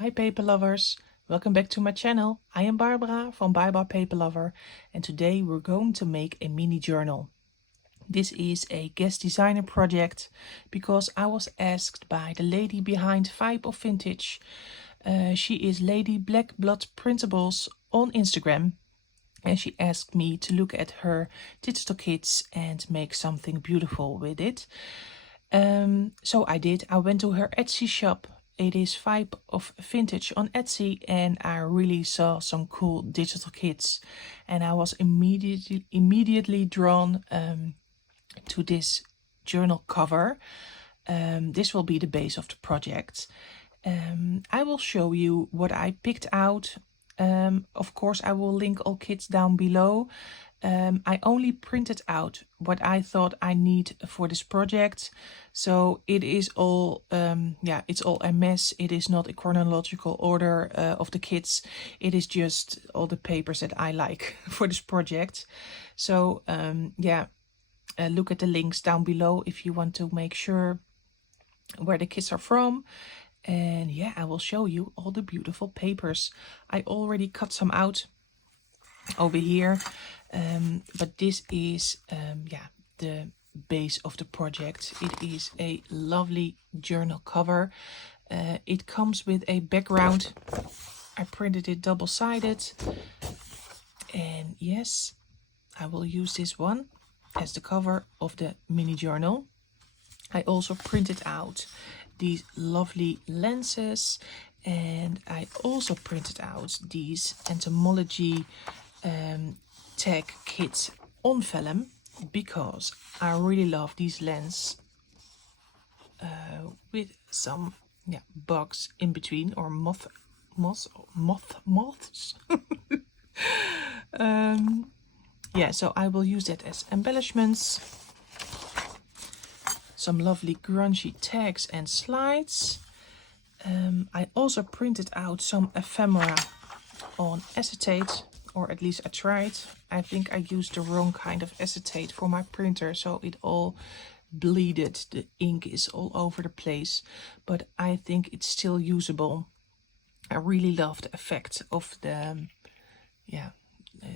Hi paper lovers, welcome back to my channel. I am Barbara from Bye Bye Paper Lover and today we're going to make a mini journal. This is a guest designer project because I was asked by the lady behind Vibe of Vintage. She is Lady Black Blood Printables on Instagram and she asked me to look at her digital kits and make something beautiful with it. So I did. I went to her Etsy shop. It is Vibe of Vintage on Etsy and I really saw some cool digital kits and I was immediately drawn to this journal cover. This will be the base of the project. I will show you what I picked out. Of course, I will link all kits down below. I only printed out what I thought I need for this project, so it is all it's all a mess. It is not a chronological order of the kits. It is just all the papers that I like for this project. So look at the links down below if you want to make sure where the kits are from. And yeah, I will show you all the beautiful papers. I already cut some out over here, but this is the base of the project. It is a lovely journal cover. It comes with a background. I printed it double-sided, and yes, I will use this one as the cover of the mini journal. I also printed out these lovely lenses and I also printed out these Entomology tag kits on vellum because I really love these lenses with some bugs in between, or moths. So I will use that as embellishments. Some lovely grungy tags and slides. I also printed out some ephemera on acetate, or at least I tried. I think I used the wrong kind of acetate for my printer, so it all bleeded. The ink is all over the place, but I think it's still usable. I really love the effect of the,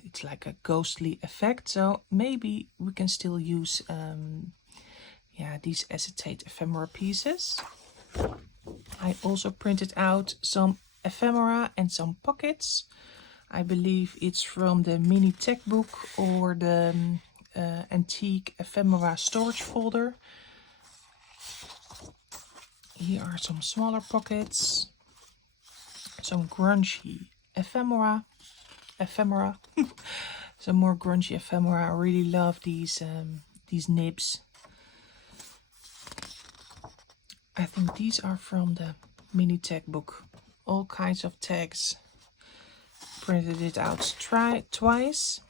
it's like a ghostly effect, so maybe we can still use these acetate ephemera pieces. I also printed out some ephemera and some pockets. I believe it's from the mini textbook or the antique ephemera storage folder. Here are some smaller pockets, some grungy ephemera, some more grungy ephemera. I really love these nibs. I think these are from the mini tag book. All kinds of tags. Printed it out twice.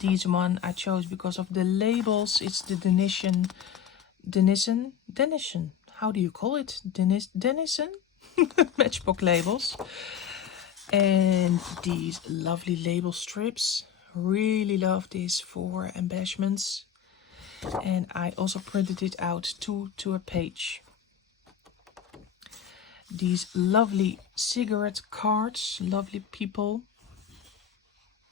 This one I chose because of the labels. It's the Dennison. How do you call it? Dennison? Matchbox labels. And these lovely label strips. Really love this for embellishments. And I also printed it out to a page. These lovely cigarette cards, lovely people.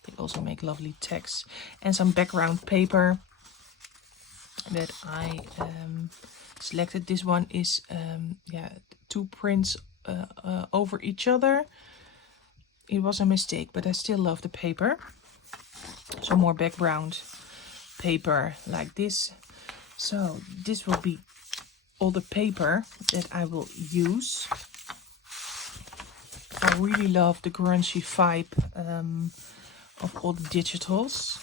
They also make lovely text. And some background paper that I selected. This one is two prints over each other. It was a mistake, but I still love the paper. Some more background paper like this. So this will be all the paper that I will use. I really love the grungy vibe of all the digitals.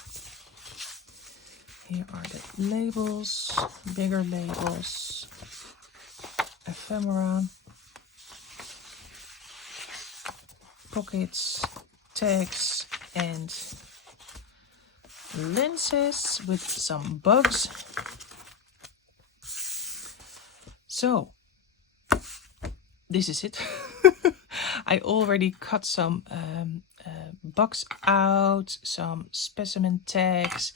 Here are the labels, bigger labels, ephemera, pockets, tags and lenses with some bugs. So this is it. I already cut some bugs out, some specimen tags.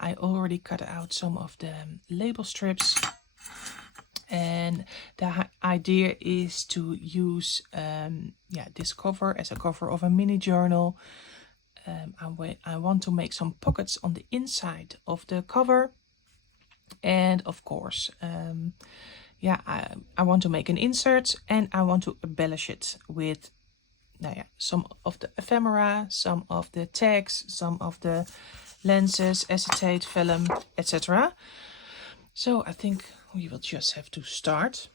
I already cut out some of the label strips, And the idea is to use this cover as a cover of a mini journal. I want to make some pockets on the inside of the cover, and of course I want to make an insert, and I want to embellish it with some of the ephemera, some of the tags, some of the lenses, acetate, vellum, etc. So I think we will just have to start.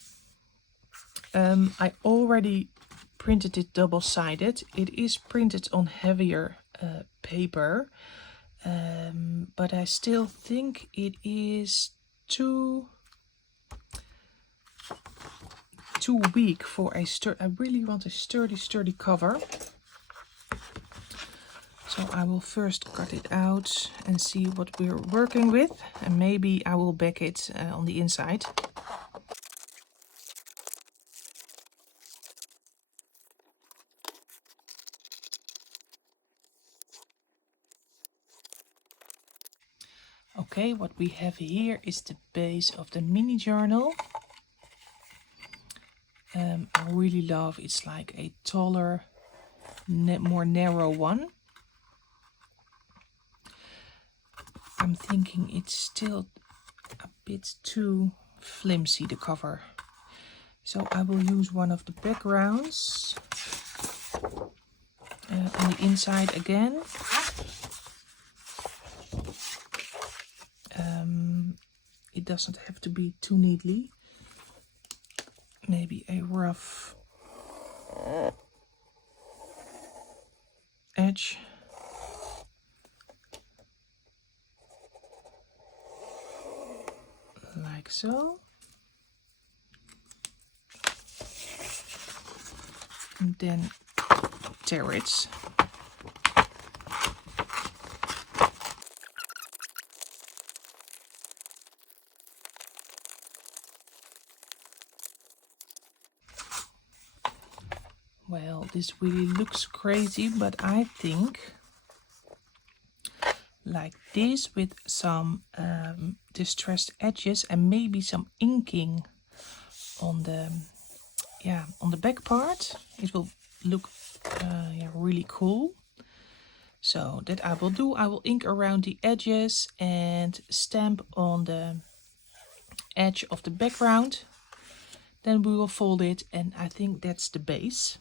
I already printed it double-sided. It is printed on heavier paper, but I still think it is too weak for a I really want a sturdy cover. So I will first cut it out and see what we're working with, and maybe I will back it on the inside. Okay, what we have here is the base of the mini journal. I really love, it's like a taller, more narrow one. I'm thinking it's still a bit too flimsy, the cover. So I will use one of the backgrounds on the inside again. It doesn't have to be too neatly. Maybe a rough edge. Like so. And then tear it. Well, this really looks crazy, but I think like this with some distressed edges and maybe some inking on the back part, it will look really cool. So that I will do. I will ink around the edges and stamp on the edge of the background. Then we will fold it, and I think that's the base.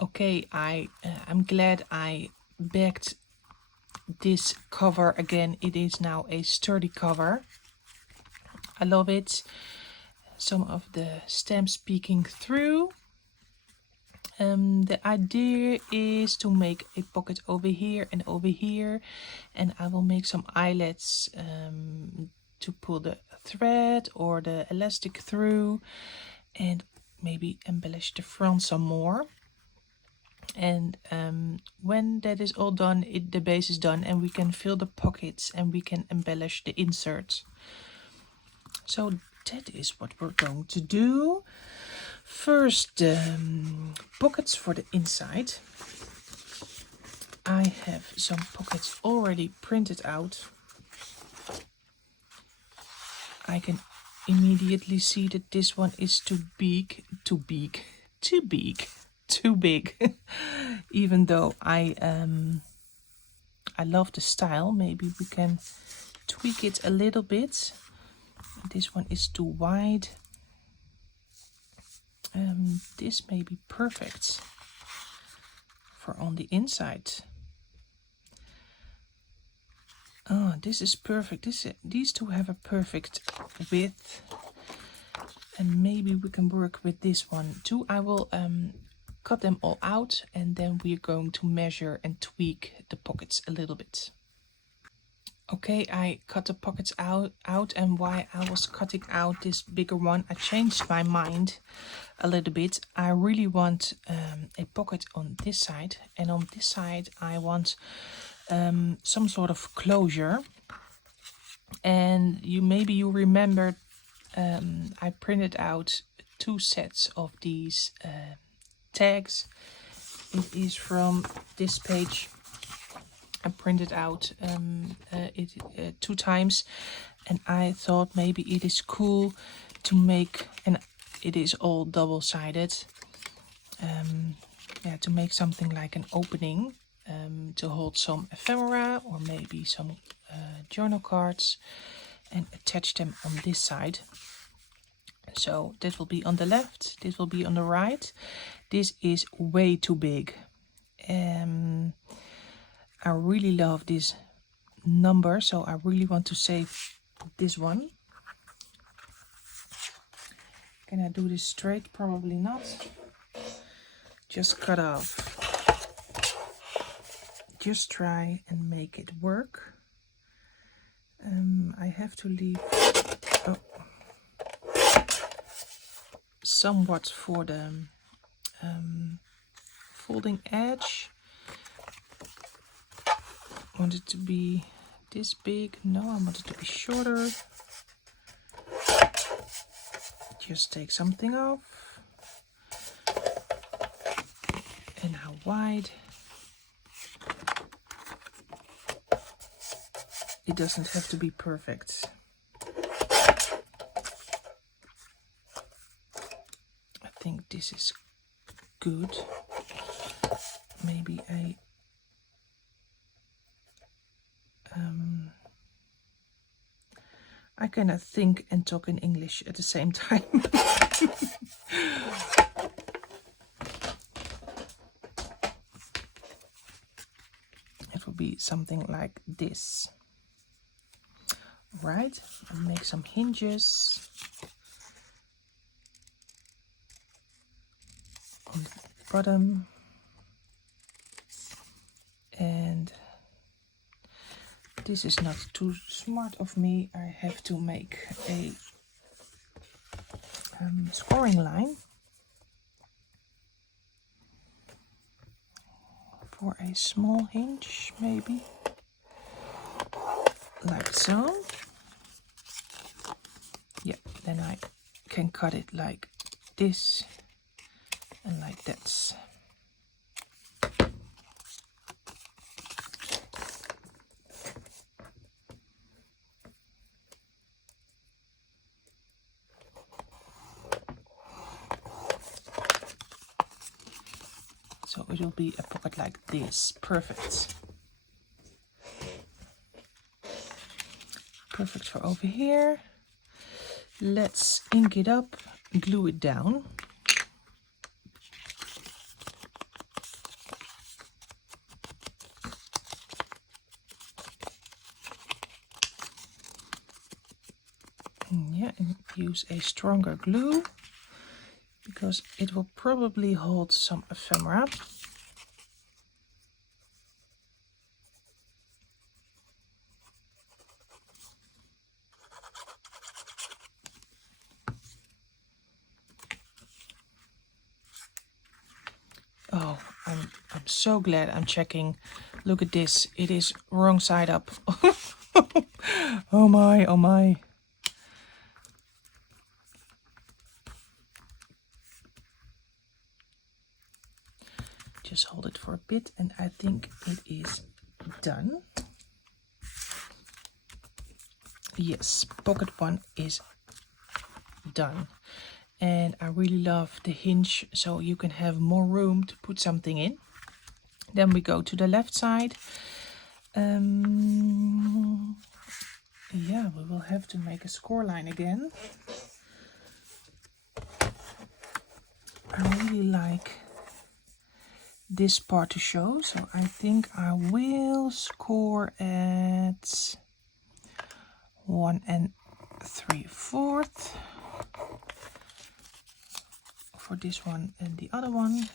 Okay, I'm glad I backed this cover again. It is now a sturdy cover. I love it. Some of the stamps peeking through. The idea is to make a pocket over here and over here, and I will make some eyelets to pull the thread or the elastic through, and maybe embellish the front some more. And when that is all done, the base is done, and we can fill the pockets and we can embellish the inserts. So that is what we're going to do. First, pockets for the inside. I have some pockets already printed out. I can immediately see that this one is too big. Even though I love the style, maybe we can tweak it a little bit. This one is too wide. This may be perfect for on the inside. Oh, this is perfect. These two have a perfect width. And maybe we can work with this one too. I will cut them all out and then we're going to measure and tweak the pockets a little bit. Okay, I cut the pockets out and while I was cutting out this bigger one, I changed my mind a little bit. I really want a pocket on this side, and on this side I want some sort of closure. And maybe you remember I printed out 2 sets of these tags. It is from this page. I printed out it 2 times, and I thought maybe it is cool to make, and it is all double-sided, yeah, to make something like an opening to hold some ephemera or maybe some journal cards and attach them on this side. So that will be on the left, this will be on the right. This is way too big. I really love this number, so I really want to save this one. Can I do this straight? Probably not. Just cut off. Just try and make it work. I have to leave somewhat for the folding edge. I want it to be this big. No, I want it to be shorter. Just take something off. And how wide. It doesn't have to be perfect. I think this is good. Maybe I cannot think and talk in English at the same time. It will be something like this. Right, I'll make some hinges on the bottom, and this is not too smart of me. I have to make a scoring line for a small hinge, maybe like so. Yeah, then I can cut it like this and like that. So it will be a pocket like this. Perfect. Perfect for over here. Let's ink it up, glue it down. Yeah, and use a stronger glue because it will probably hold some ephemera. Oh, I'm so glad I'm checking. Look at this. It is wrong side up. Oh my, oh my. Just hold it for a bit and I think it is done. Yes, pocket 1 is done. And I really love the hinge, so you can have more room to put something in. Then we go to the left side. Yeah, we will have to make a score line again. I really like this part to show, so I think I will score at 1 3/4 for this one and the other one.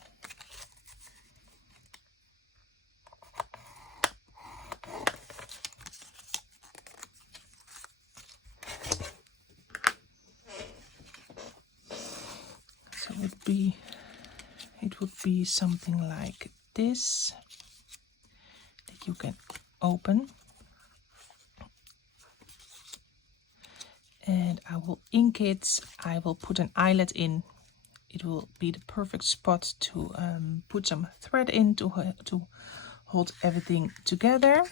So it would be something like this that you can open. And I will ink it. I will put an eyelet in. It will be the perfect spot to put some thread in to hold everything together.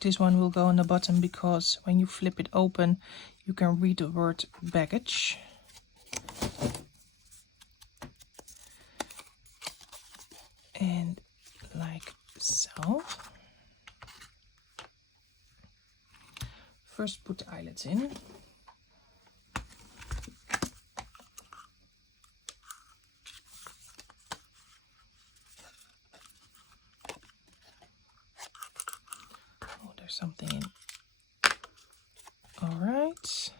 This one will go on the bottom because when you flip it open, you can read the word baggage. And like so. First put the eyelets in. There's something in. All right.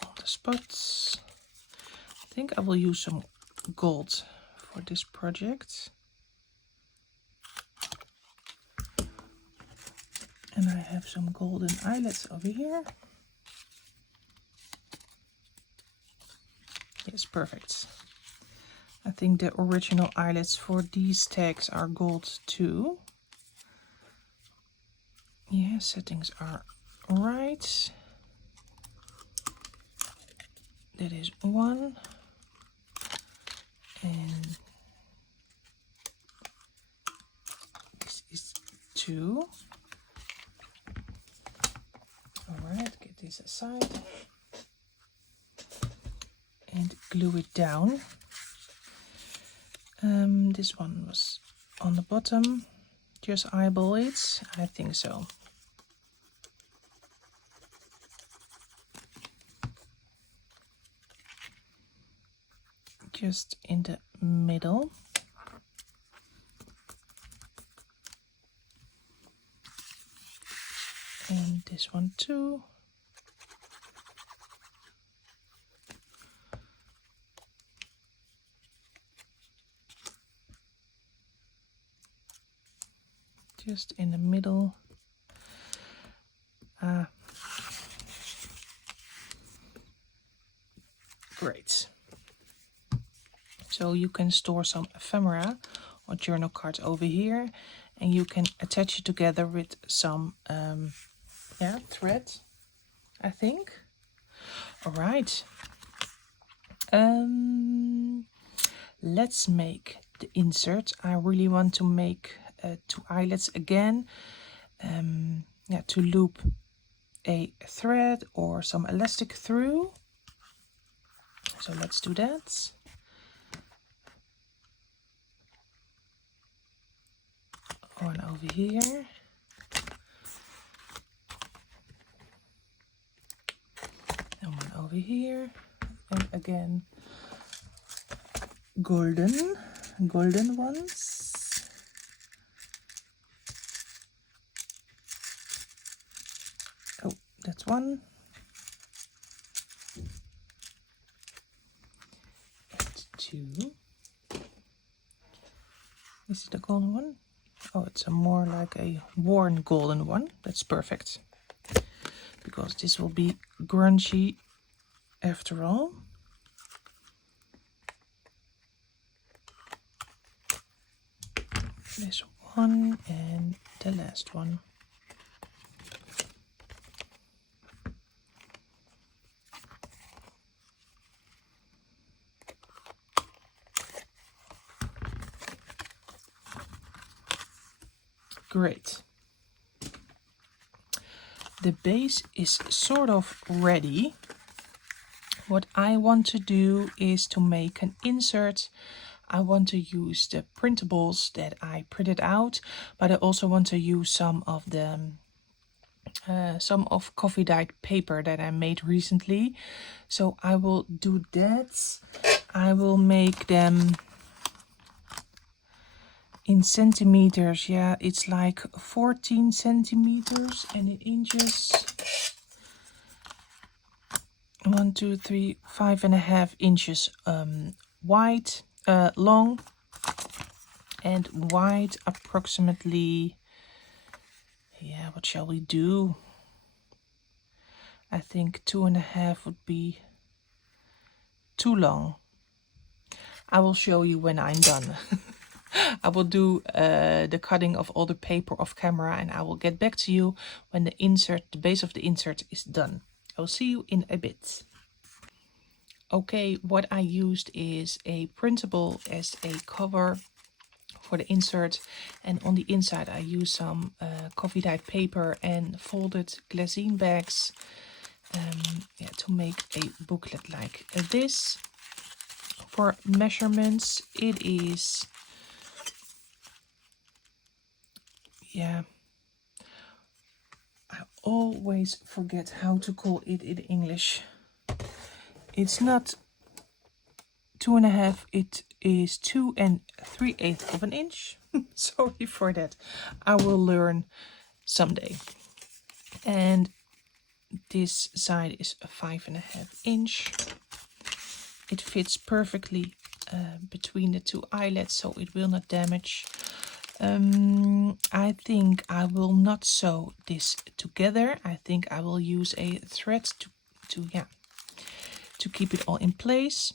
All the spots. I think I will use some gold for this project. And I have some golden eyelets over here. Yes, perfect. I think the original eyelets for these tags are gold too. Yeah, settings are right. That is 1. And this is 2. Alright, get this aside. And glue it down. This one was on the bottom. Just eyeball it. I think so. Just in the middle. And this one too. Just in the middle. Great. So you can store some ephemera or journal cards over here, and you can attach it together with some thread, I think. All right. Let's make the insert. I really want to make 2 eyelets again. To loop a thread or some elastic through. So let's do that. One over here. And one over here. And again, golden ones. Oh, that's one. And 2. Is it a golden one? Oh, it's a more like a worn golden one. That's perfect. Because this will be grungy after all. This one and the last one. Great. The base is sort of ready. What I want to do is to make an insert. I want to use the printables that I printed out, but I also want to use some of coffee dyed paper that I made recently. So I will do that. I will make them in centimeters. Yeah, it's like 14 centimeters, and in inches 1, 2, 3, 5.5 inches wide, long, and wide approximately, yeah, what shall we do? I think 2.5 would be too long. I will show you when I'm done. I will do the cutting of all the paper off camera, and I will get back to you when the base of the insert is done. I'll see you in a bit. Okay, what I used is a printable as a cover for the insert, and on the inside I used some coffee dyed paper and folded glassine bags to make a booklet like this. For measurements, it is, yeah, I always forget how to call it in English. It's not 2.5, it is 2 3/8 of an inch. Sorry for that. I will learn someday. And this side is a 5.5 inch. It fits perfectly between the two eyelets, so it will not damage. I think I will not sew this together. I think I will use a thread to keep it all in place.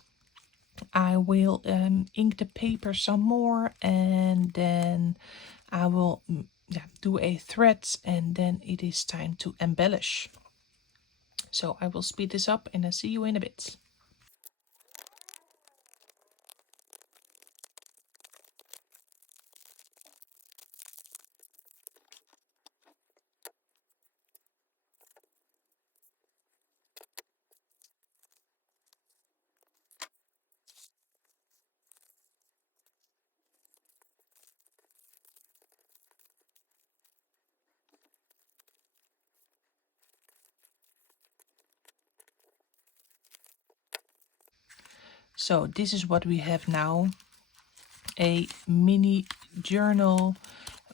I will ink the paper some more, and then I will do a thread, and then it is time to embellish. So I will speed this up, and I'll see you in a bit. So this is what we have now. A mini journal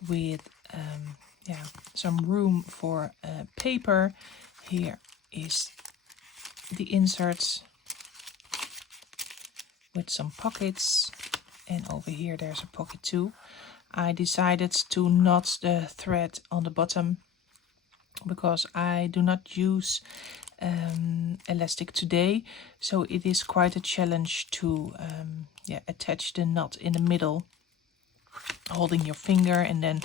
with some room for paper. Here is the inserts with some pockets, and over here there's a pocket too. I decided to knot the thread on the bottom because I do not use elastic today, so it is quite a challenge to attach the knot in the middle, holding your finger and then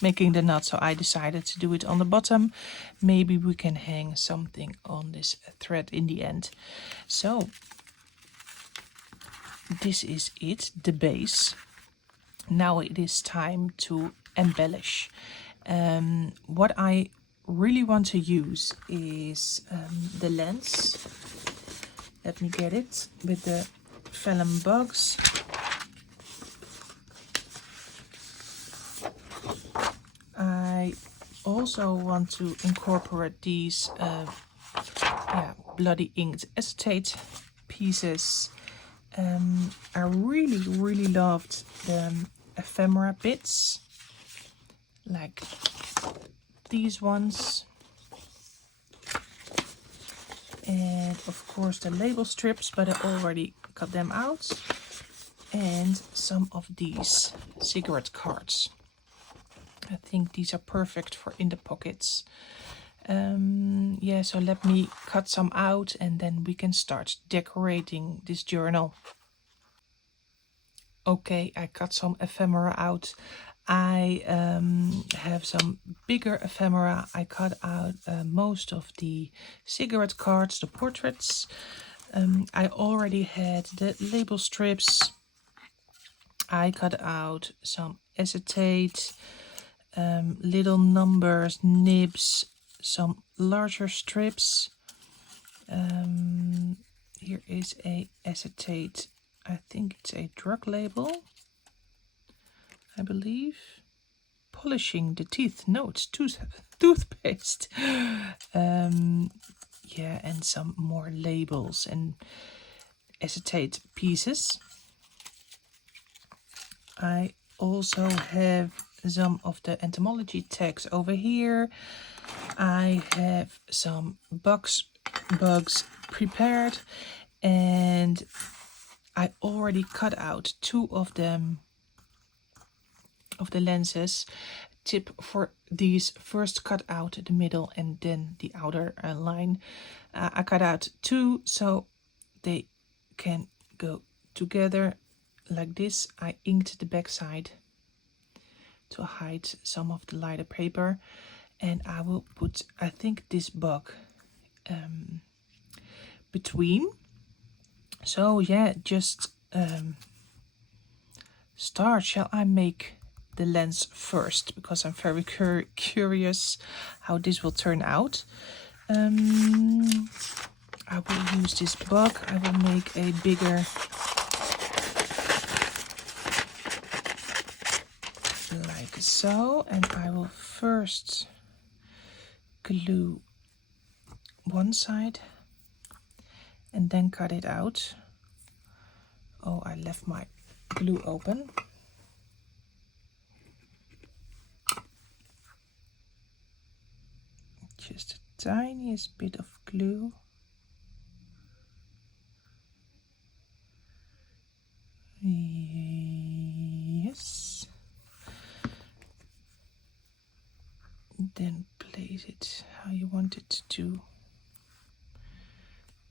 making the knot. So I decided to do it on the bottom. Maybe we can hang something on this thread in the end. So this is it, the base. Now it is time to embellish. What I really want to use is the lens. Let me get it with the vellum bugs. I also want to incorporate these bloody inked acetate pieces. I really loved the ephemera bits, like these ones, and of course the label strips, but I already cut them out, and some of these cigarette cards. I think these are perfect for in the pockets. So let me cut some out, and then we can start decorating this journal. Okay, I cut some ephemera out. I have some bigger ephemera. I cut out most of the cigarette cards, the portraits. I already had the label strips. I cut out some acetate. little numbers, nibs, some larger strips. Here is a acetate, I think it's a drug label, I believe. Polishing the teeth, no, it's toothpaste. Yeah, and some more labels and acetate pieces. I also have some of the Entomology tags over here. I have some bugs prepared, and I already cut out 2 of them, of the lenses. Tip for these: first cut out the middle and then the outer line. I cut out 2 so they can go together like this. I inked the back side to hide some of the lighter paper, and I will put, I think, this bug between. So yeah, just start. Shall I make the lens first, because I'm very curious how this will turn out. I will use this bug. I will make a bigger like so, and I will first glue one side and then cut it out. Oh, I left my glue open. Just the tiniest bit of glue. Yes. Then place it how you want it to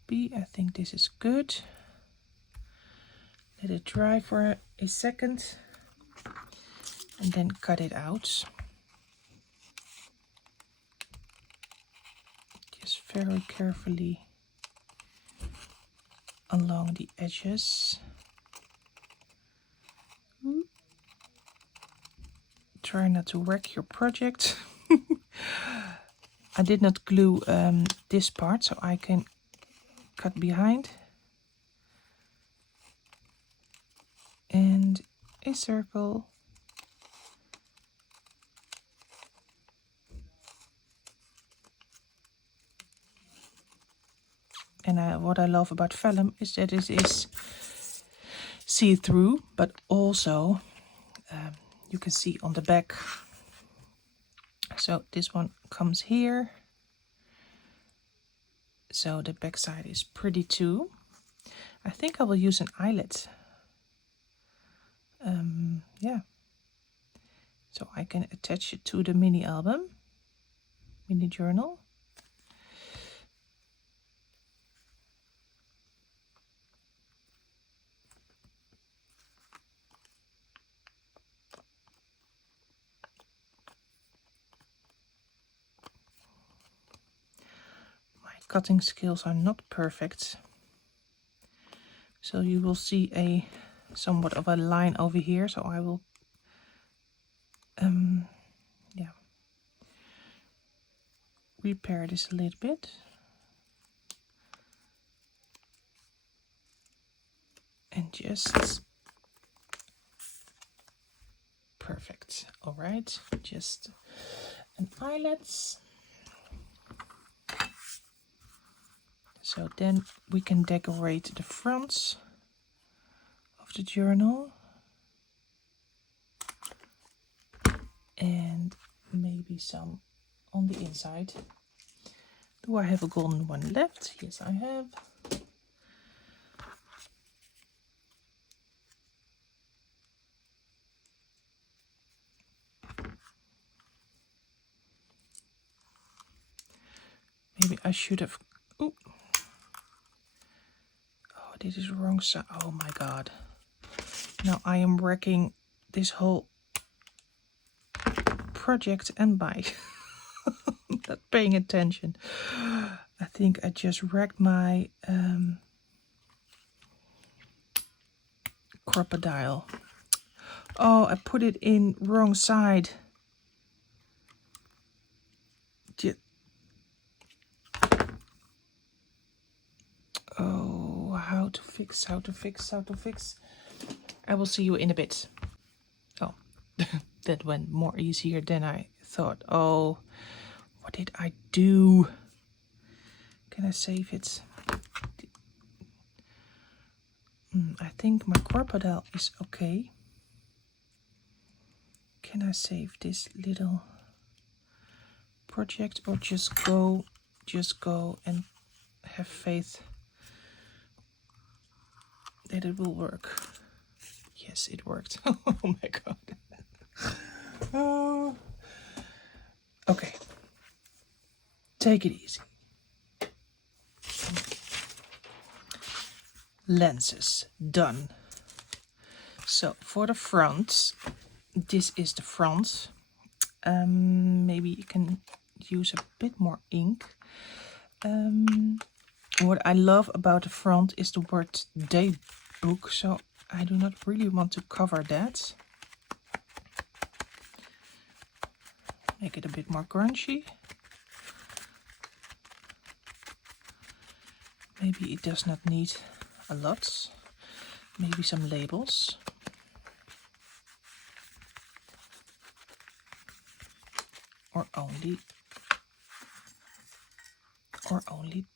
be. I think this is good. Let it dry for a second and then cut it out. Just very carefully along the edges. Try not to wreck your project. I did not glue this part, so I can cut behind. And a circle. And what I love about vellum is that it is see-through, but also you can see on the back. So this one comes here. So the back side is pretty too. I think I will use an eyelet. Yeah. So I can attach it to the mini album, mini journal. Cutting skills are not perfect, so you will see a somewhat of a line over here, so I will yeah, repair this a little bit. And just perfect. All right, just an eyelet. So then we can decorate the fronts of the journal. And maybe some on the inside. Do I have a golden one left? Yes, I have. Maybe I should have... Ooh. Oh, this is wrong side. Oh my god. Now I am wrecking this whole project and by not paying attention. I think I just wrecked my crocodile. Oh, I put it in wrong side. fix, how to fix, how to fix. I will see you in a bit. Oh, that went more easier than I thought. Oh, what did I do? Can I save it? I think my crocodile is okay. Can I save this little project or just go and have faith that it will work? Yes, it worked. Oh my god. Oh. Okay. Take it easy. Lenses done. So for the front, this is the front. Maybe you can use a bit more ink. What I love about the front is the word daybook, so I do not really want to cover that. Make it a bit more grungy. Maybe it does not need a lot. Maybe some labels. Or only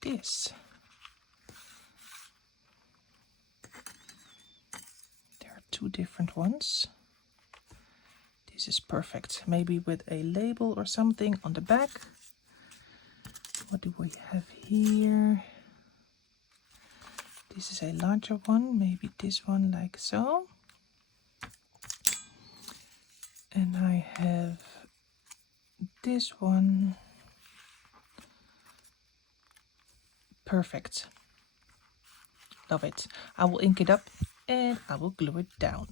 this. There are two different ones. This is perfect. Maybe with a label or something on the back. What do we have here? This is a larger one. Maybe this one like so. And I have this one. Perfect. Love it. I will ink it up and I will glue it down.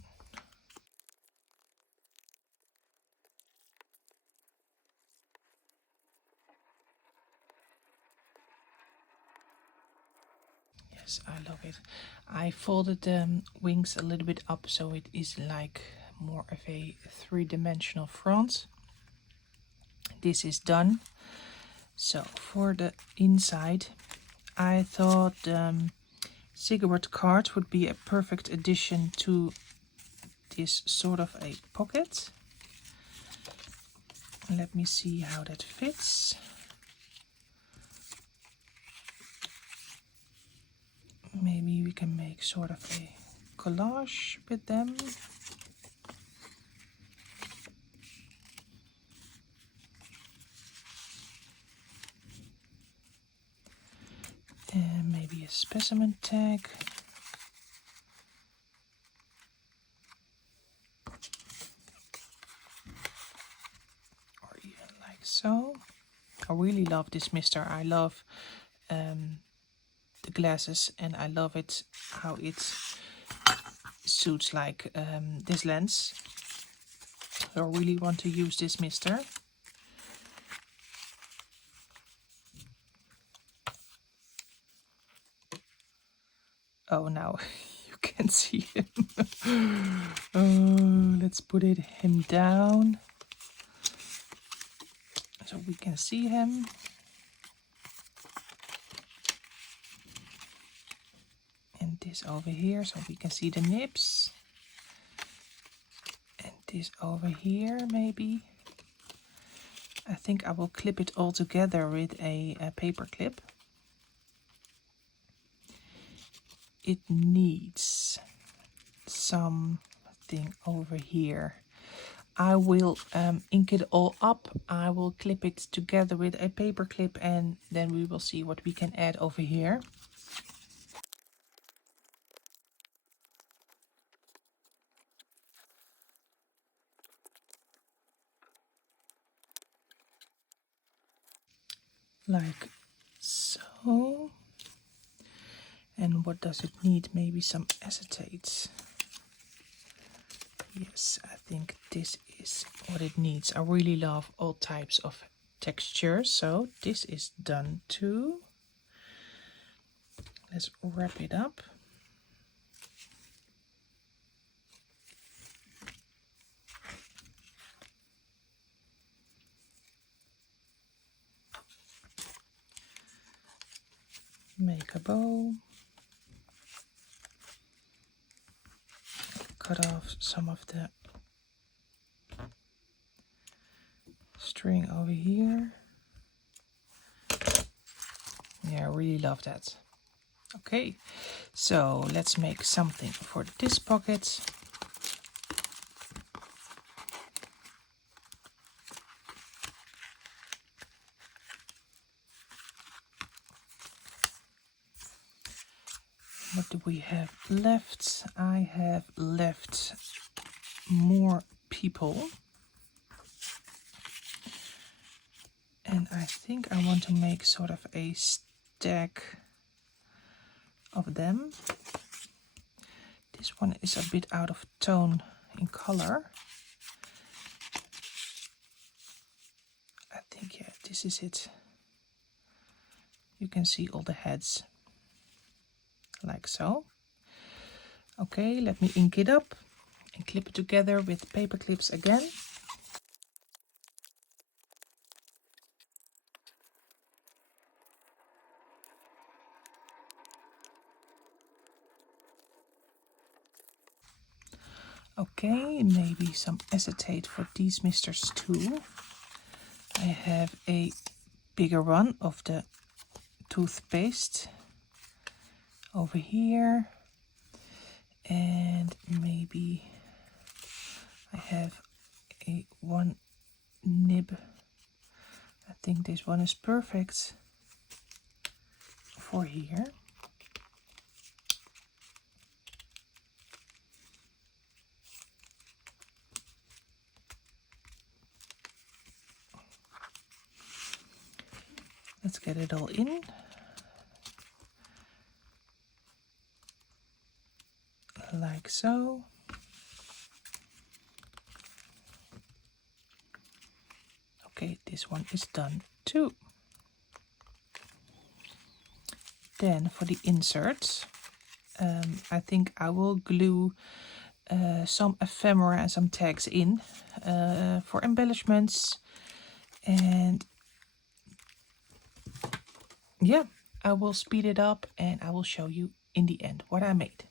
Yes, I love it. I folded the wings a little bit up so it is like more of a three-dimensional front. This is done. So for the inside, I thought cigarette cards would be a perfect addition to this sort of a pocket. Let me see how that fits. Maybe we can make sort of a collage with them. And maybe a specimen tag. Or even like so. I really love this mister. I love the glasses and I love it how it suits like this lens. I really want to use this mister. Oh, now you can see him. Oh, let's put him down so we can see him. And this over here so we can see the nibs. And this over here maybe. I think I will clip it all together with a paper clip. It needs something over here. I will ink it all up. I will clip it together with a paper clip and then we will see what we can add over here. Like so. And what does it need? Maybe some acetate. Yes, I think this is what it needs. I really love all types of textures, so this is done too. Let's wrap it up. Make a bow. cut off some of the string over here. Yeah, I really love that. Okay, so let's make something for this pocket. What do we have left? I have left more people. And I think I want to make sort of a stack of them. This one is a bit out of tone in color. I think, yeah, this is it. You can see all the heads, like so. Okay, let me ink it up and clip it together with paper clips again. Okay, maybe some acetate for these misters too. I have a bigger one of the toothpaste over here, and maybe I have a one nib. I think this one is perfect for here. Let's get it all in. Like so. Okay, this one is done too. Then for the inserts, I think I will glue some ephemera and some tags in for embellishments. And yeah, I will speed it up and I will show you in the end what I made.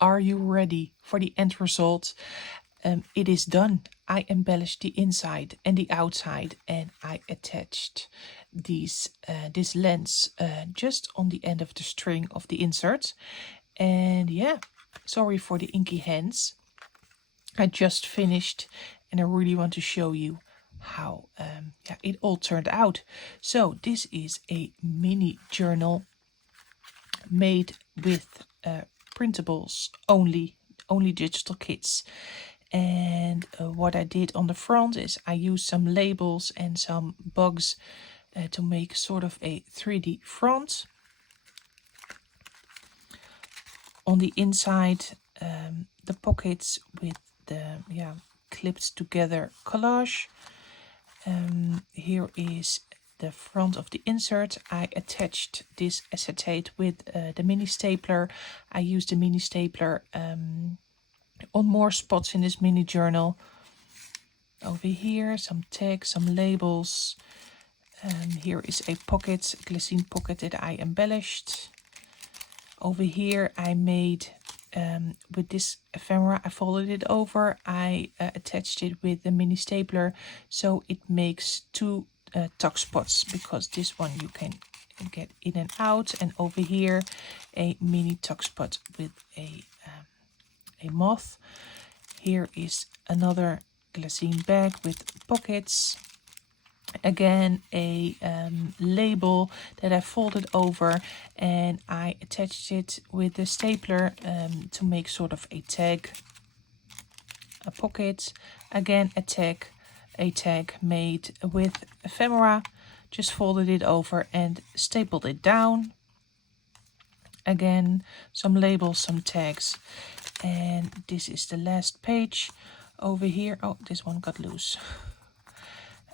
Are you ready for the end result? It is done. I embellished the inside and the outside, and I attached this lens just on the end of the string of the insert. And yeah, sorry for the inky hands. I just finished and I really want to show you how yeah, it all turned out. So this is a mini journal made with printables only digital kits. And what I did on the front is I used some labels and some bugs to make sort of a 3D front. On the inside, the pockets with the clipped together collage. Here is the front of the insert. I attached this acetate with the mini stapler. I used the mini stapler on more spots in this mini journal. Over here, some tags, some labels. Here is a pocket, a glycine pocket that I embellished. Over here I made, with this ephemera, I folded it over. I attached it with the mini stapler, so it makes two tuck spots, because this one you can get in and out. And over here a mini tuck spot with a a moth. Here is another glassine bag with pockets. Again, a label that I folded over, and I attached it with the stapler to make sort of a tag. A pocket, again a tag made with ephemera. Just folded it over and stapled it down. Again, some labels, some tags, and this is the last page over here. Oh, this one got loose.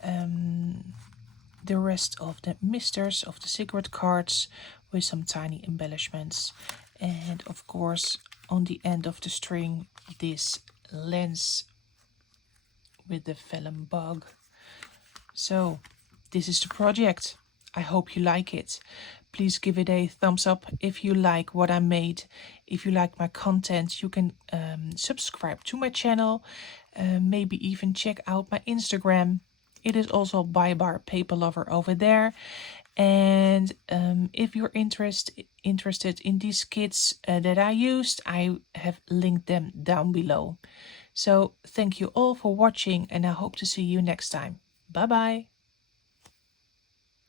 The rest of the misters of the cigarette cards with some tiny embellishments, and of course on the end of the string this lens with the vellum bug. So this is the project. I hope you like it. Please give it a thumbs up if you like what I made. If you like my content, you can subscribe to my channel. Maybe even check out my Instagram. It is also by Bar Paper Lover over there. And if you're interested in these kits that I used, I have linked them down below. So thank you all for watching, and I hope to see you next time. Bye bye.